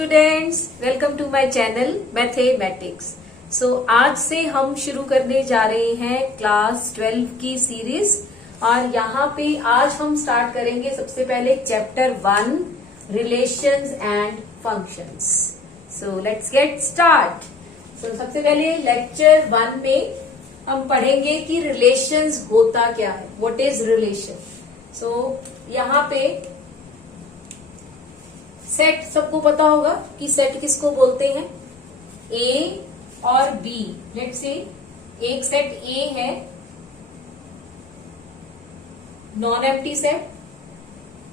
Students, welcome to my channel mathematics. आज से हम शुरू करने जा रहे हैं क्लास 12 की सीरीज और यहाँ पे आज हम स्टार्ट करेंगे सबसे पहले chapter 1 relations and functions. So let's get start. सबसे पहले लेक्चर 1 में हम पढ़ेंगे कि रिलेशंस होता क्या है, व्हाट इज रिलेशन। यहाँ पे सेट सबको पता होगा कि सेट किसको बोलते हैं, ए और बी। लेट्स से एक सेट ए है non empty set,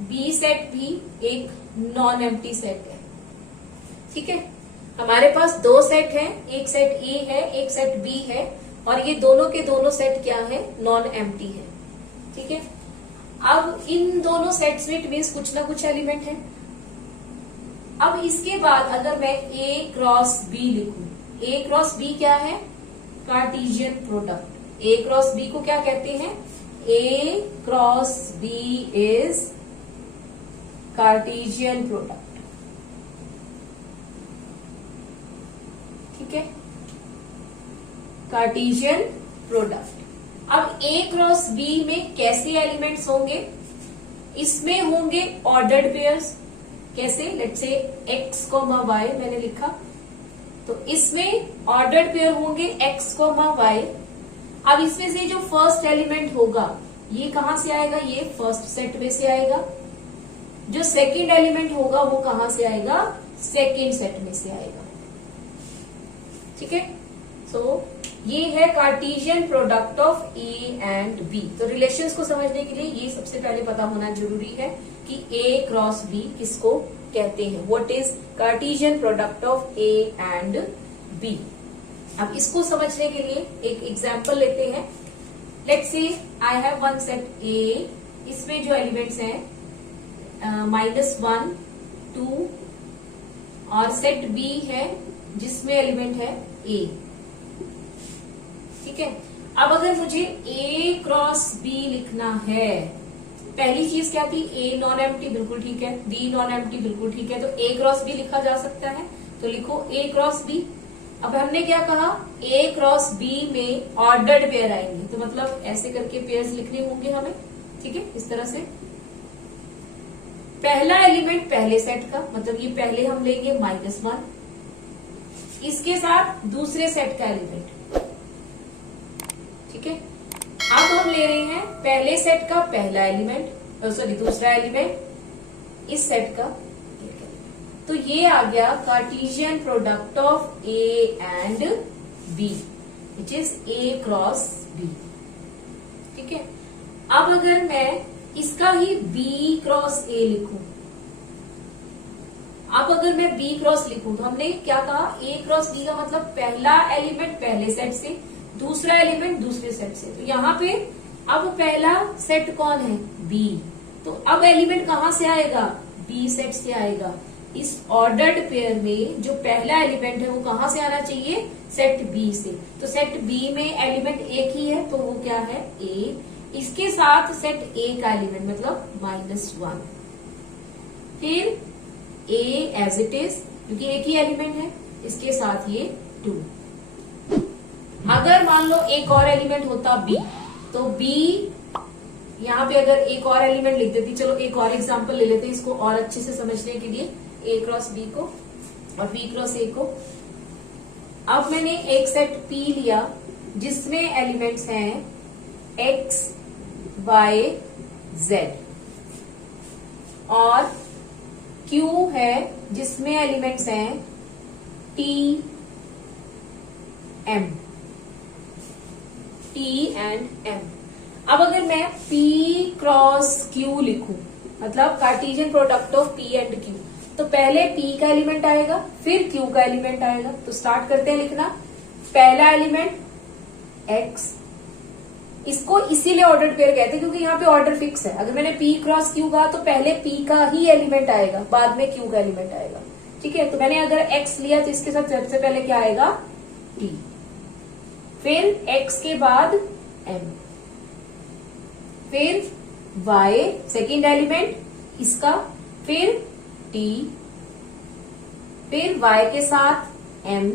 B set भी एक नॉन एम्प्टी सेट है। ठीक है, हमारे पास दो सेट हैं, एक सेट ए है एक सेट बी है और ये दोनों के दोनों सेट क्या है, नॉन एम्प्टी है। ठीक है, अब इन दोनों सेट्स में इट मीन्स कुछ ना कुछ एलिमेंट है। अब इसके बाद अगर मैं A क्रॉस B लिखूं, A क्रॉस B क्या है, Cartesian product. A cross B को क्या कहते हैं, A cross B is Cartesian product. ठीक है, कार्टेशियन प्रोडक्ट। अब A क्रॉस B में कैसे एलिमेंट्स होंगे, इसमें होंगे ऑर्डर्ड पेयर्स। कैसे, लेट्स से x, y मैंने लिखा, तो इसमें ऑर्डर्ड पेयर होंगे x, y। अब इसमें से जो फर्स्ट एलिमेंट होगा ये कहां से आएगा, ये फर्स्ट सेट में से आएगा। जो सेकंड एलिमेंट होगा वो कहां से आएगा, सेकंड सेट में से आएगा। ठीक है, ये है Cartesian product of A and B. तो रिलेशंस को समझने के लिए ये सबसे पहले पता होना जरूरी है कि ए क्रॉस बी किसको कहते हैं, what is Cartesian product of A and B. अब इसको समझने के लिए एक एग्जांपल लेते हैं। Let's say I have one set ए, इसमें जो एलिमेंट्स हैं -1, 2 और सेट बी है जिसमें एलिमेंट है ए। ठीक है, अब अगर मुझे A क्रॉस B लिखना है, पहली चीज क्या थी, A नॉन एम्प्टी, बिल्कुल ठीक है, B नॉन एम्प्टी, बिल्कुल ठीक है, तो A क्रॉस B लिखा जा सकता है, तो लिखो A क्रॉस B। अब हमने क्या कहा, A क्रॉस B में ऑर्डर्ड पेयर आएंगे, तो मतलब ऐसे करके पेयर्स लिखने होंगे हमें। ठीक है, इस तरह से पहला एलिमेंट पहले सेट का, मतलब ये पहले हम लेंगे -1, इसके साथ दूसरे सेट का एलिमेंट। ठीक है, अब हम ले रहे हैं पहले सेट का पहला एलिमेंट, दूसरा एलिमेंट इस सेट का, तो ये आ गया Cartesian product of A and B which is A cross B. ठीक है, अब अगर मैं इसका ही बी क्रॉस ए लिखूं, अब अगर मैं बी क्रॉस लिखूं तो हमने क्या कहा, ए क्रॉस बी का मतलब पहला एलिमेंट पहले सेट से, दूसरा एलिमेंट दूसरे सेट से। तो यहाँ पे अब पहला सेट कौन है, बी, तो अब एलिमेंट कहां से आएगा, बी सेट से आएगा। इस ऑर्डर्ड पेयर में जो पहला एलिमेंट है वो कहां से आना चाहिए, सेट बी से। तो सेट बी में एलिमेंट एक ही है तो वो क्या है, ए। इसके साथ सेट ए का एलिमेंट मतलब -1, फिर ए एज इट इज क्योंकि एक ही एलिमेंट है, इसके साथ ये 2। अगर मान लो एक और एलिमेंट होता बी, तो बी यहाँ पे अगर एक और एलिमेंट लिख देती, चलो एक और एग्जांपल ले लेते हैं इसको और अच्छे से समझने के लिए, ए क्रॉस बी को और बी क्रॉस ए को। अब मैंने एक सेट पी लिया जिसमें एलिमेंट्स हैं x, y, z और q है जिसमें एलिमेंट्स हैं t, m, T and M। अब अगर मैं P क्रॉस Q लिखूं, मतलब Cartesian product of P and Q, तो पहले P का एलिमेंट आएगा फिर Q का एलिमेंट आएगा। तो स्टार्ट करते हैं लिखना, पहला एलिमेंट X, इसको इसीलिए ऑर्डर्ड पेयर कहते हैं क्योंकि यहाँ पे ऑर्डर फिक्स है। अगर मैंने P क्रॉस Q कहा तो पहले P का ही एलिमेंट आएगा, बाद में Q का एलिमेंट आएगा। ठीक है, तो मैंने अगर X लिया तो इसके साथ सबसे पहले क्या आएगा, T, फिर x के बाद m, फिर y सेकेंड एलिमेंट इसका, फिर t फिर y के साथ m,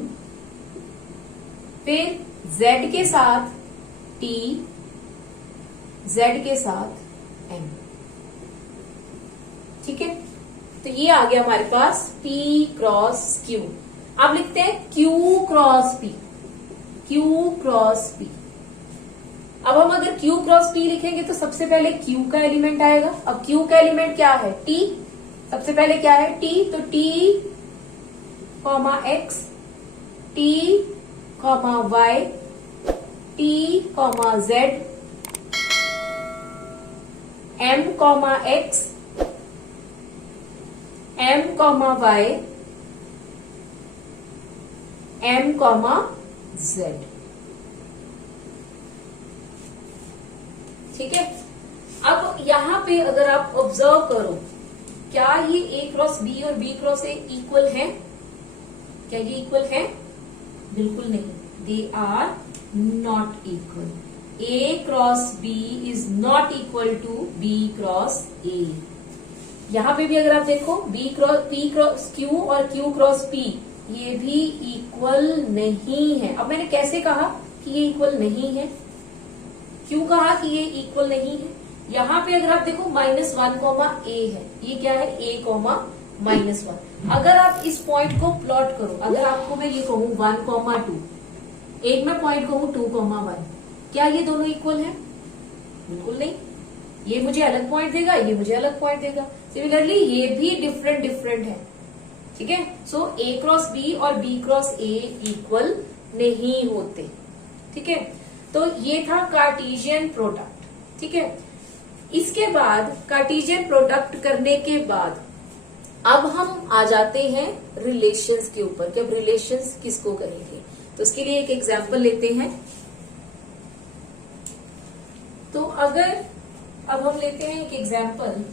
फिर z के साथ t, z के साथ m। ठीक है, तो ये आ गया हमारे पास p क्रॉस q। अब लिखते हैं q cross p, q cross p। अब हम अगर q क्रॉस p लिखेंगे तो सबसे पहले q का एलिमेंट आएगा। अब q का एलिमेंट क्या है? t। सबसे पहले क्या है? t। तो t comma x, t comma y, t comma z, m comma x, m comma y, m comma z। ठीक है, अब यहां पे अगर आप ऑब्जर्व करो, क्या ये a क्रॉस b और b क्रॉस a इक्वल है? क्या ये इक्वल है? बिल्कुल नहीं, they are not equal. a cross b is not equal to b cross a। यहां पे भी अगर आप देखो p क्रॉस q और q क्रॉस p ये भी इक्वल नहीं है। अब मैंने कैसे कहा कि ये इक्वल नहीं है? क्यों कहा कि ये इक्वल नहीं है? यहाँ पे अगर आप देखो -1 कॉमा a है, ये क्या है? a comma -1। अगर आप इस पॉइंट को प्लॉट करो, अगर आपको मैं ये कहूं 1 कॉमा 2, एक मैं पॉइंट कहूं 2 कॉमा 1, क्या ये दोनों इक्वल है? बिल्कुल नहीं, ये मुझे अलग पॉइंट देगा, ये मुझे अलग पॉइंट देगा। सिमिलरली ये भी डिफरेंट है। ठीक है, सो a क्रॉस b और b क्रॉस a इक्वल नहीं होते। ठीक है, तो ये था कार्टेशियन प्रोडक्ट। ठीक है, इसके बाद कार्टेशियन प्रोडक्ट करने के बाद अब हम आ जाते हैं रिलेशंस के ऊपर कि अब रिलेशंस किसको करेंगे। तो इसके लिए एक एग्जांपल लेते हैं। तो अगर अब हम लेते हैं एक एग्जांपल,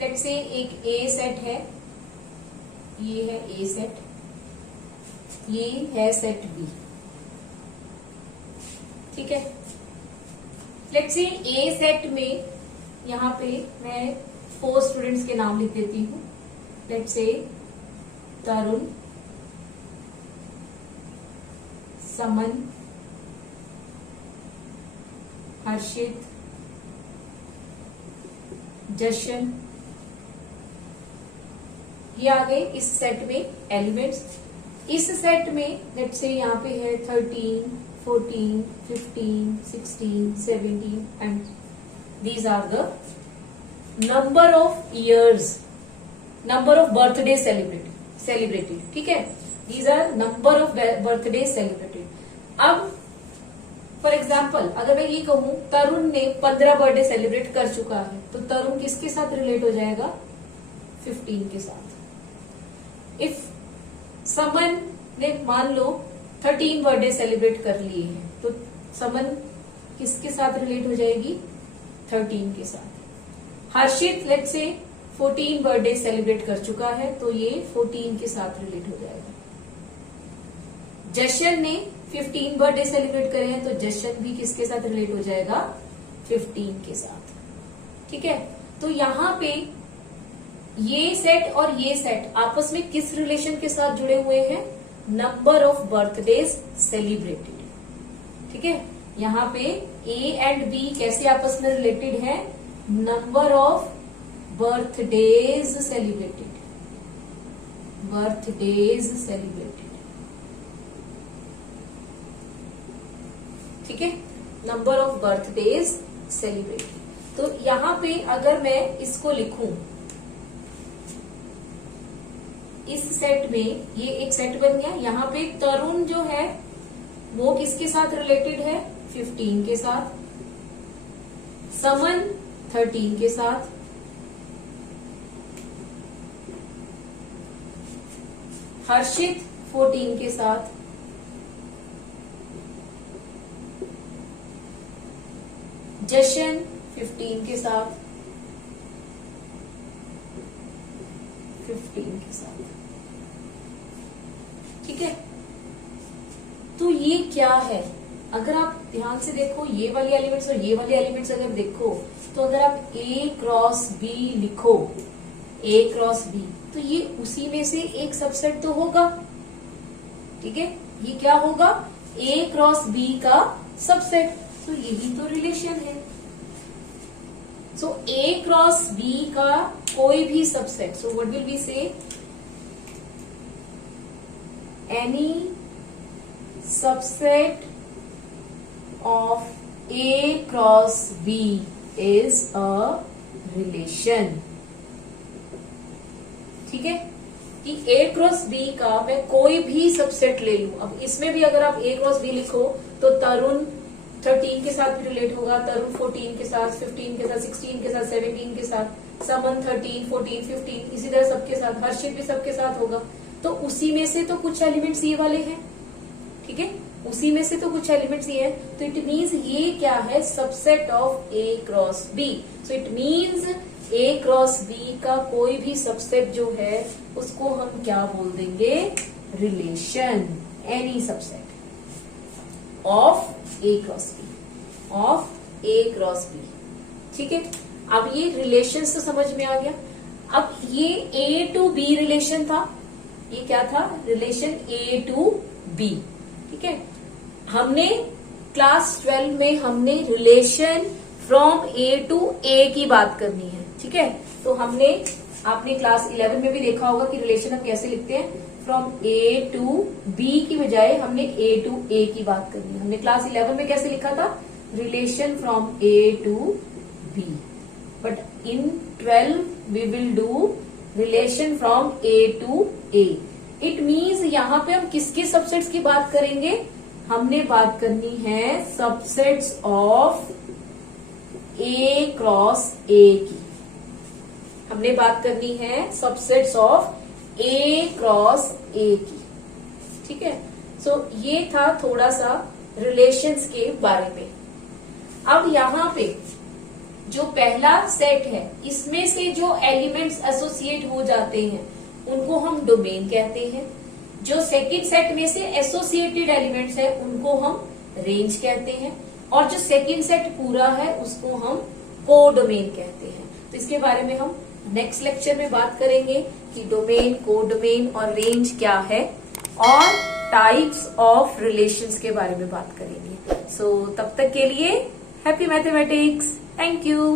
लेट्स से एक ए सेट है, ये है ए सेट, ये है सेट बी। ठीक है, लेट्स से ए सेट में यहाँ पे मैं 4 स्टूडेंट्स के नाम लिख देती हूँ। लेट्स से तरुण, समन, हर्षित, जशन, ये आ गए इस सेट में एलिमेंट्स। इस सेट में लेट्स से यहाँ पे है 13, 14, 15, 16, 17 and these are the number of years, number of birthday celebrated। ठीक है, these are number of birthday celebrated। अब फॉर एग्जाम्पल अगर मैं ये कहूं तरुण ने 15 बर्थडे सेलिब्रेट कर चुका है, तो तरुण किसके साथ रिलेट हो जाएगा? 15 के साथ। इफ समन ने मान लो 13 बर्थडे सेलिब्रेट कर लिए हैं, तो समन किसके साथ रिलेट हो जाएगी? 13 के साथ। हर्षित लेट्स से 14 बर्थडे सेलिब्रेट कर चुका है, तो ये 14 के साथ रिलेट हो जाएगा। जशन ने 15 बर्थडे सेलिब्रेट करे हैं, तो जशन भी किसके साथ रिलेट हो जाएगा? 15 के साथ। ठीक है, तो यहाँ पे ये सेट और ये सेट आपस में किस रिलेशन के साथ जुड़े हुए हैं? Number of birthdays celebrated. ठीक है, यहाँ पे A एंड B कैसे आपस में रिलेटेड है? Number of birthdays celebrated, birthdays celebrated. ठीक है, नंबर ऑफ बर्थडेज सेलिब्रेटेड। तो यहाँ पे अगर मैं इसको लिखूं, इस सेट में ये एक सेट बन गया। यहाँ पे तरुण जो है वो किसके साथ रिलेटेड है? 15 के साथ। समन 13 के साथ। हर्षित 14 के साथ। जशन 15 के साथ। 15 के साथ। ठीक है, तो ये क्या है? अगर आप ध्यान से देखो, ये वाले एलिमेंट्स और ये वाले एलिमेंट्स अगर देखो, तो अगर आप A क्रॉस B लिखो, A क्रॉस B, तो ये उसी में से एक सबसेट तो होगा, ठीक है। ये क्या होगा, A क्रॉस B का सबसेट, तो यही तो रिलेशन है। सो A क्रॉस B का कोई भी subset, so what will be say, any subset of A cross B is a relation, ठीक है। कि A क्रॉस B का मैं कोई भी सबसेट ले लूं, अब इसमें भी अगर आप A क्रॉस B लिखो तो तरुण 13 के साथ भी रिलेट होगा, तरुण 14 के साथ, 15 के साथ, 16 के साथ, 17 के साथ, समन 13, 14, 15, इसी तरह सबके साथ, हर्षित भी सबके साथ होगा। तो उसी में से तो कुछ एलिमेंट्स ये वाले हैं, ठीक है, उसी में से तो कुछ एलिमेंट्स ये है। तो इट मीन्स ये क्या है, subset of A cross B। So it means A cross B का कोई भी सबसेट जो है उसको हम क्या बोल देंगे, relation, any subset of A cross B, of A cross B, ठीक है। अब ये रिलेशन तो समझ में आ गया। अब ये A टू B रिलेशन था, ये क्या था, रिलेशन A टू B, ठीक है। हमने क्लास 12 में हमने relation from A to A की बात करनी है, ठीक है। तो आपने क्लास 11 में भी देखा होगा कि रिलेशन हम कैसे लिखते हैं, फ्रॉम A टू B की बजाय हमने A टू A की बात करनी है। हमने क्लास 11 में कैसे लिखा था, relation from A to B, but in 12 we will do relation from A to A। It means यहाँ पे हम किसके सबसेट्स की बात करेंगे, हमने बात करनी है subsets of A cross A की, हमने बात करनी है subsets of A cross A की, ठीक है। सो ये था थोड़ा सा रिलेशंस के बारे में। अब यहाँ पे जो पहला सेट है इसमें से जो एलिमेंट्स एसोसिएट हो जाते हैं उनको हम डोमेन कहते हैं। जो सेकंड सेट में से एसोसिएटेड एलिमेंट्स है उनको हम रेंज कहते हैं, और जो सेकंड सेट पूरा है उसको हम कोडोमेन कहते हैं। तो इसके बारे में हम नेक्स्ट लेक्चर में बात करेंगे कि डोमेन, कोडोमेन और रेंज क्या है, और टाइप्स ऑफ रिलेशंस के बारे में बात करेंगे। सो तब तक के लिए हैप्पी मैथमेटिक्स, थैंक यू।